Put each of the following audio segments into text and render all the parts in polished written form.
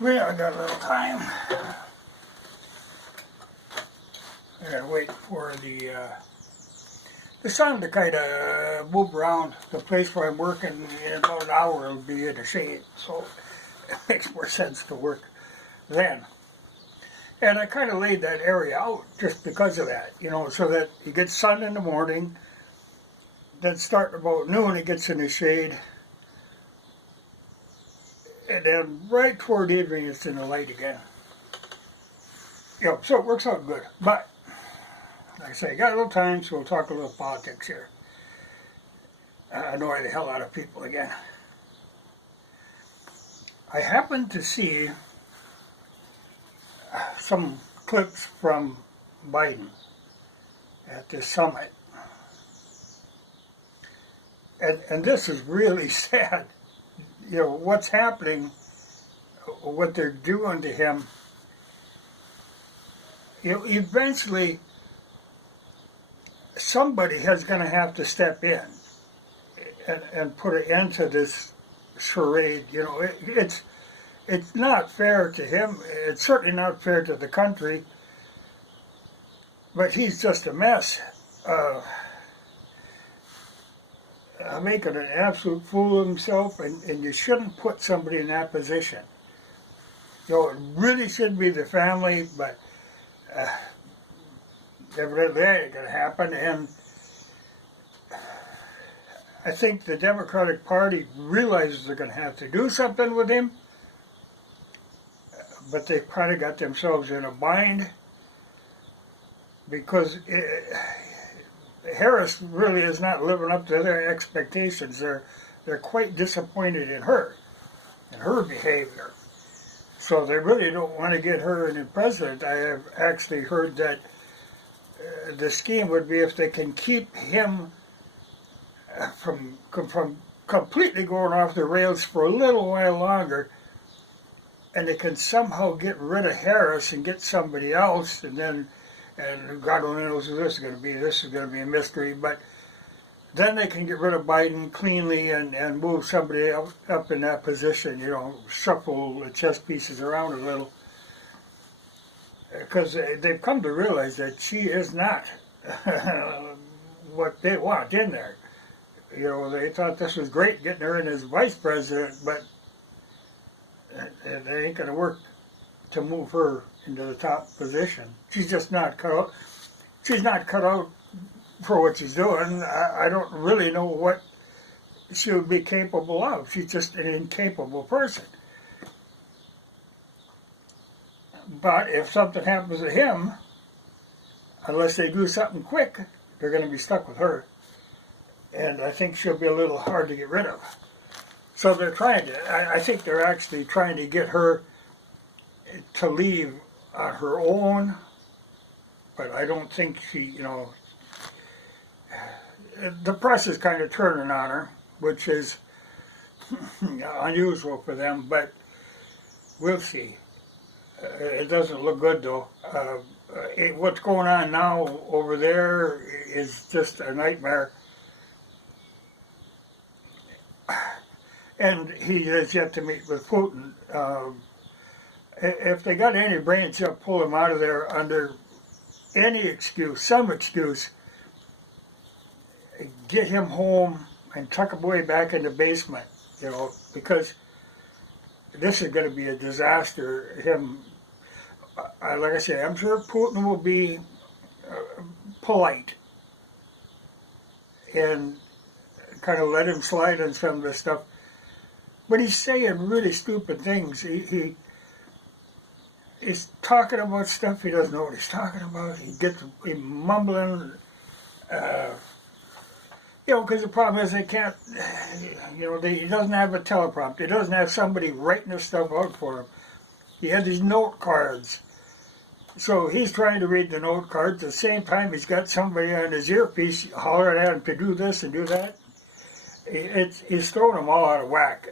Well, I got a little time. I gotta wait for the sun to kind of move around the place where I'm working. In about an hour it'll be in the shade, so it makes more sense to work then. And I kind of laid that area out just because of that, you know, so that you get sun in the morning, then starting about noon it gets in the shade, and then right toward evening it's in the light again. So it works out good. But like I say, I got a little time, so we'll talk a little politics here. Annoy the hell out of people again. I happened to see some clips from Biden at this summit. And this is really sad. You know, what's happening, what they're doing to him. You know, eventually somebody is going to have to step in and put an end to this charade. You know, it's not fair to him. It's certainly not fair to the country. But he's just a mess. Making an absolute fool of himself, and you shouldn't put somebody in that position. You know, it really should be the family, but evidently that ain't going to happen. And I think the Democratic Party realizes they're going to have to do something with him, but they've kind of got themselves in a bind because Harris really is not living up to their expectations. They're quite disappointed in her and her behavior. So they really don't want to get her in the president. I have actually heard that the scheme would be if they can keep him from completely going off the rails for a little while longer, and they can somehow get rid of Harris and get somebody else, and God only knows who this is going to be. This is going to be a mystery, but then they can get rid of Biden cleanly and move somebody up in that position, you know, shuffle the chess pieces around a little. Because they've come to realize that she is not what they want in there. You know, they thought this was great getting her in as vice president, but it ain't going to work to move her into the top position. She's just not cut out. She's not cut out for what she's doing. I don't really know what she would be capable of. She's just an incapable person. But if something happens to him, unless they do something quick, they're going to be stuck with her. And I think she'll be a little hard to get rid of. So they're trying to, I think they're actually trying to get her to leave on her own, but I don't think she, you know, the press is kind of turning on her, which is unusual for them, but we'll see. It doesn't look good though. What's going on now over there is just a nightmare. And he has yet to meet with Putin. If they got any brains, they'll pull him out of there under any excuse, some excuse. Get him home and tuck him away back in the basement, you know, because this is going to be a disaster. Like I say, I'm sure Putin will be polite and kind of let him slide on some of this stuff. But he's saying really stupid things. He's talking about stuff he doesn't know what he's talking about. He's mumbling. You know, because the problem is they can't, you know, he doesn't have a teleprompter. He doesn't have somebody writing this stuff out for him. He has these note cards. So he's trying to read the note cards. At the same time, he's got somebody on his earpiece hollering at him to do this and do that. He's throwing them all out of whack.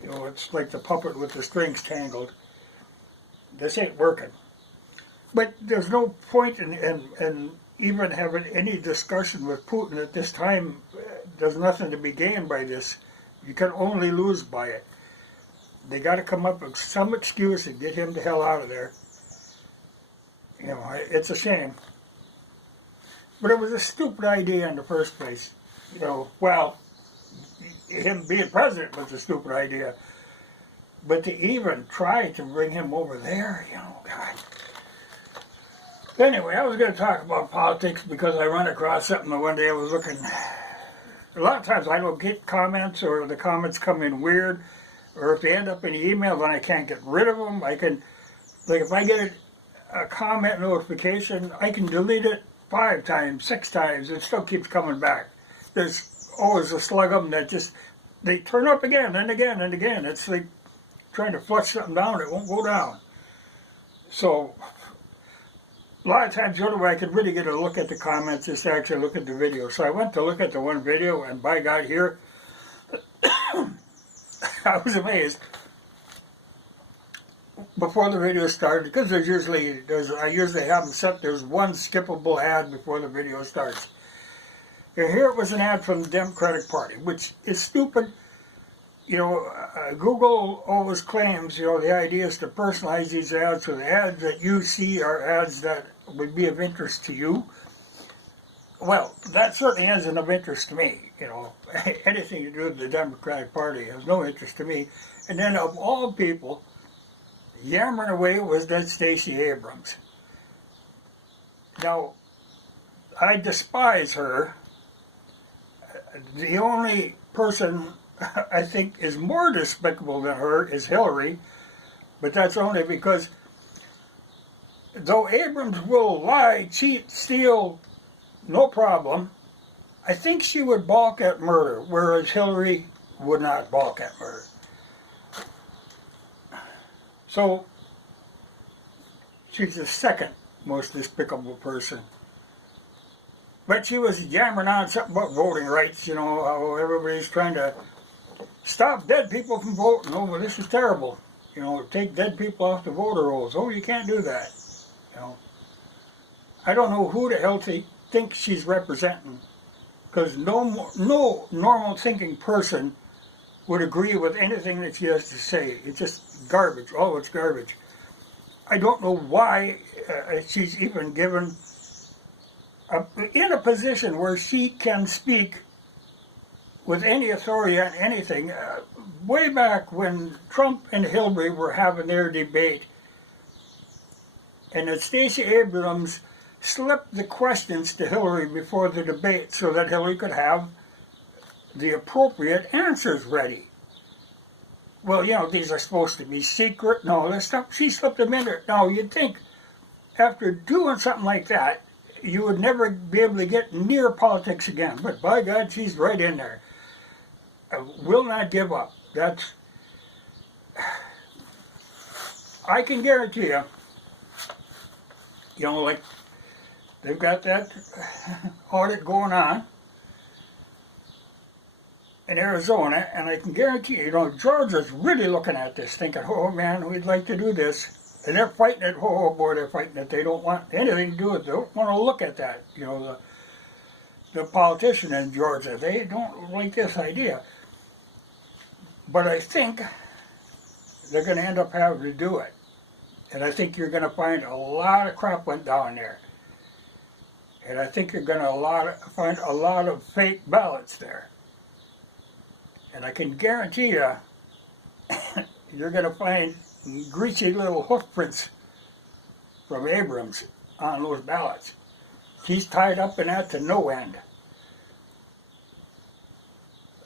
You know, it's like the puppet with the strings tangled. This ain't working. But there's no point in even having any discussion with Putin at this time. There's nothing to be gained by this. You can only lose by it. they got to come up with some excuse to get him the hell out of there. You know, it's a shame. But it was a stupid idea in the first place. You know, well, him being president was a stupid idea. But to even try to bring him over there, you know, God. Anyway, I was going to talk about politics because I run across something one day I was looking. A lot of times I don't get comments, or the comments come in weird, or if they end up in the email, then I can't get rid of them. I can, like if I get a comment notification, I can delete it 5 times, 6 times, it still keeps coming back. There's always a slug of them that just, they turn up again and again and again. It's like trying to flush something down, it won't go down. So, a lot of times the only way I could really get a look at the comments is to actually look at the video. So I went to look at the one video, and by God, here, I was amazed. Before the video started, because I usually have them set, there's one skippable ad before the video starts. And here it was an ad from the Democratic Party, which is stupid. You know, Google always claims, you know, the idea is to personalize these ads, so the ads that you see are ads that would be of interest to you. Well, that certainly isn't of interest to me. You know, anything to do with the Democratic Party has no interest to me. And then of all people, yammering away was that Stacey Abrams. Now, I despise her. The only person I think is more despicable than her is Hillary, but that's only because though Abrams will lie, cheat, steal, no problem, I think she would balk at murder, whereas Hillary would not balk at murder. So, she's the second most despicable person. But she was yammering on something about voting rights, you know, how everybody's trying to stop dead people from voting. Oh, well, this is terrible. You know, take dead people off the voter rolls. Oh, you can't do that. You know, I don't know who the hell she thinks she's representing, because no normal thinking person would agree with anything that she has to say. It's just garbage. Oh, it's garbage. I don't know why she's even given in a position where she can speak with any authority on anything. Way back when Trump and Hillary were having their debate, and that Stacey Abrams slipped the questions to Hillary before the debate so that Hillary could have the appropriate answers ready. Well, you know, these are supposed to be secret. No, this stuff, she slipped them in there. Now, you'd think after doing something like that, you would never be able to get near politics again. But by God, she's right in there. I will not give up. That's, I can guarantee you, you know, like, they've got that audit going on in Arizona, and I can guarantee you know, Georgia's really looking at this, thinking, oh man, we'd like to do this. And they're fighting it, oh boy, they're fighting it. They don't want anything to do with it. They don't want to look at that. You know, the politician in Georgia, they don't like this idea. But I think they're going to end up having to do it. And I think you're going to find a lot of crap went down there. And I think you're going to find a lot of fake ballots there. And I can guarantee you, you're going to find greasy little hoof prints from Abrams on those ballots. He's tied up in that to no end.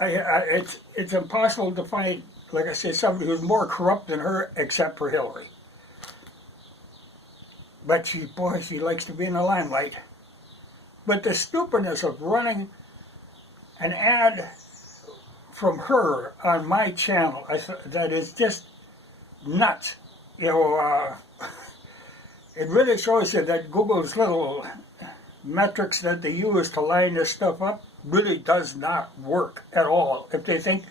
It's impossible to find, like I say, somebody who's more corrupt than her, except for Hillary. But she likes to be in the limelight. But the stupidness of running an ad from her on my channel, that is just nuts. You know, it really shows you that Google's little metrics that they use to line this stuff up really does not work at all. If they think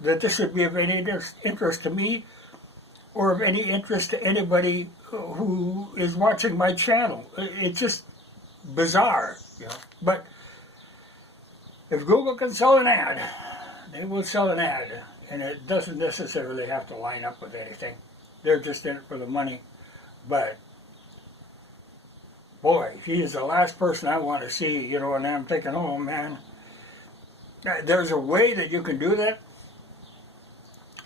that this would be of any interest to me, or of any interest to anybody who is watching my channel, it's just bizarre. You know? But if Google can sell an ad, they will sell an ad. and it doesn't necessarily have to line up with anything. They're just in it for the money. But boy, he is the last person I want to see, you know, and I'm thinking, oh man, there's a way that you can do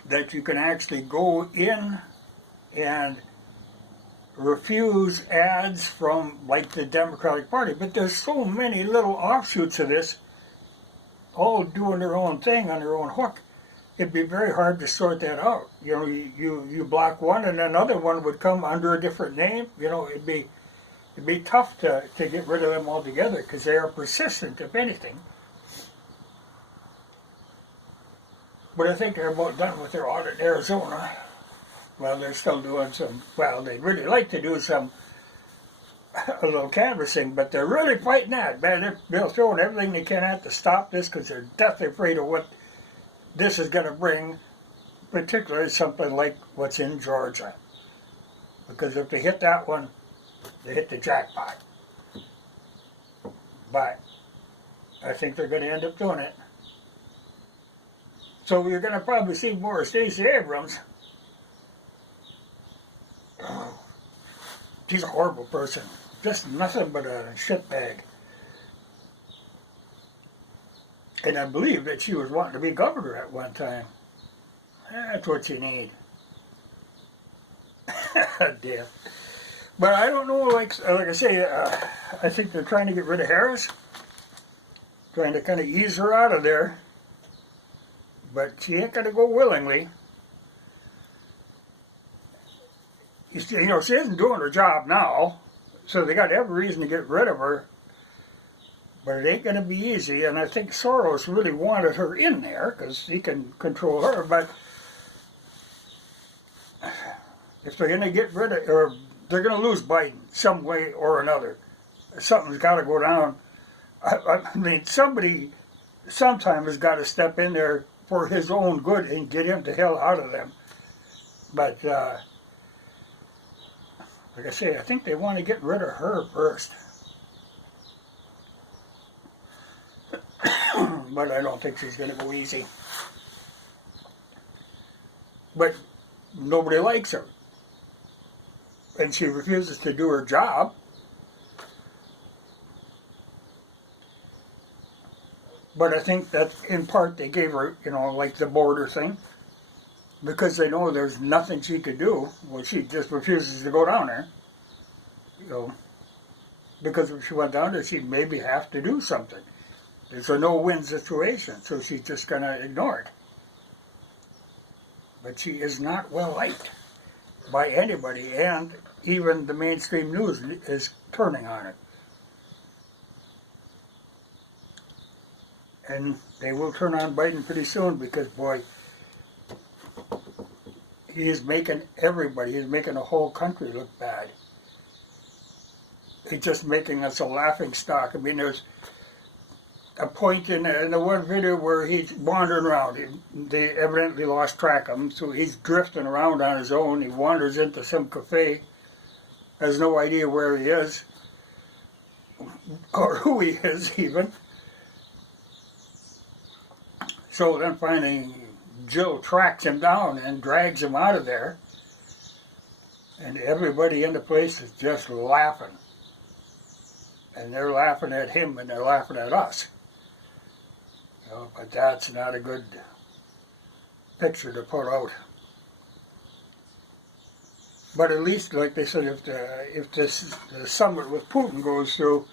that you can actually go in and refuse ads from like the Democratic Party. But there's so many little offshoots of this, all doing their own thing on their own hook. It'd be very hard to sort that out. You know, you block one and another one would come under a different name. You know, it'd be tough to get rid of them altogether because they are persistent, if anything. But I think they're about done with their audit in Arizona. Well, they're still doing some, well, they'd really like to do some, a little canvassing, but they're really fighting that, man. They're throwing everything they can at to stop this because they're deathly afraid of what this is going to bring, particularly something like what's in Georgia. Because if they hit that one, they hit the jackpot. But I think they're going to end up doing it. So you're going to probably see more of Stacey Abrams. She's a horrible person. Just nothing but a shitbag. And I believe that she was wanting to be governor at one time. That's what you need. Damn. But I don't know, like I say, I think they're trying to get rid of Harris. Trying to kind of ease her out of there. But she ain't going to go willingly. You know, she isn't doing her job now, so they got every reason to get rid of her. But it ain't going to be easy, and I think Soros really wanted her in there because he can control her. But if they're going to get rid of, or they're going to lose Biden some way or another, something's got to go down. I mean, somebody sometime has got to step in there for his own good and get him the hell out of them. But like I say, I think they want to get rid of her first. But I don't think she's going to go easy. But nobody likes her. And she refuses to do her job. But I think that in part they gave her, you know, like the border thing. Because they know there's nothing she could do. Well, she just refuses to go down there. You know, because if she went down there, she'd maybe have to do something. It's a no-win situation, so she's just going to ignore it. But she is not well-liked by anybody, and even the mainstream news is turning on it. And they will turn on Biden pretty soon because, boy, he is making everybody, he's making the whole country look bad. He's just making us a laughing stock. I mean, there's a point in the one video where he's wandering around. They evidently lost track of him, so he's drifting around on his own. He wanders into some cafe, has no idea where he is, or who he is even. So then finally Jill tracks him down and drags him out of there. And everybody in the place is just laughing. And they're laughing at him and they're laughing at us. You know, but that's not a good picture to put out. But at least, like they said, if the summit with Putin goes through,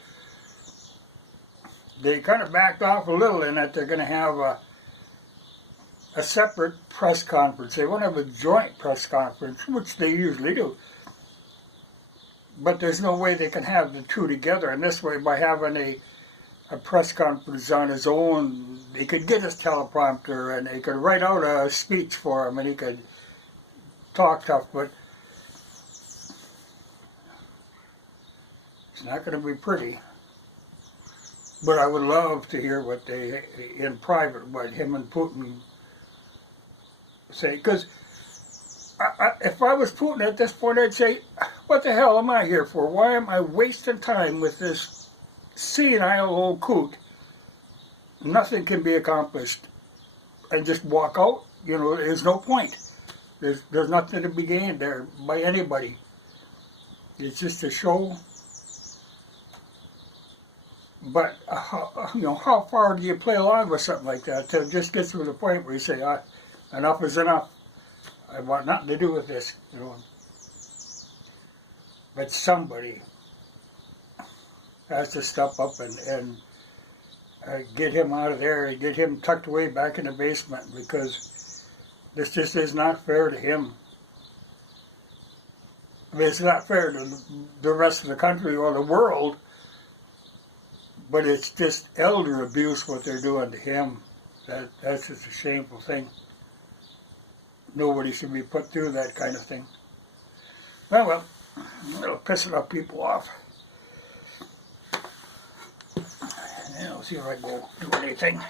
they kind of backed off a little in that they're going to have a separate press conference. They won't have a joint press conference, which they usually do. But there's no way they can have the two together. And this way, by having a press conference on his own, he could get his teleprompter and he could write out a speech for him and he could talk tough. But it's not going to be pretty. But I would love to hear what they, in private, what him and Putin say. Because if I was Putin at this point, I'd say, what the hell am I here for? Why am I wasting time with this senile old coot? Nothing can be accomplished. And just walk out? you know, there's no point. There's nothing to be gained there by anybody. It's just a show. But how far do you play along with something like that till it just gets to the point where you say, enough is enough. I want nothing to do with this, you know. But somebody has to step up and get him out of there and get him tucked away back in the basement, because this just is not fair to him. I mean, it's not fair to the rest of the country or the world, but it's just elder abuse what they're doing to him. That's just a shameful thing. Nobody should be put through that kind of thing. Well, it'll piss enough people off. I'll see if I go do anything.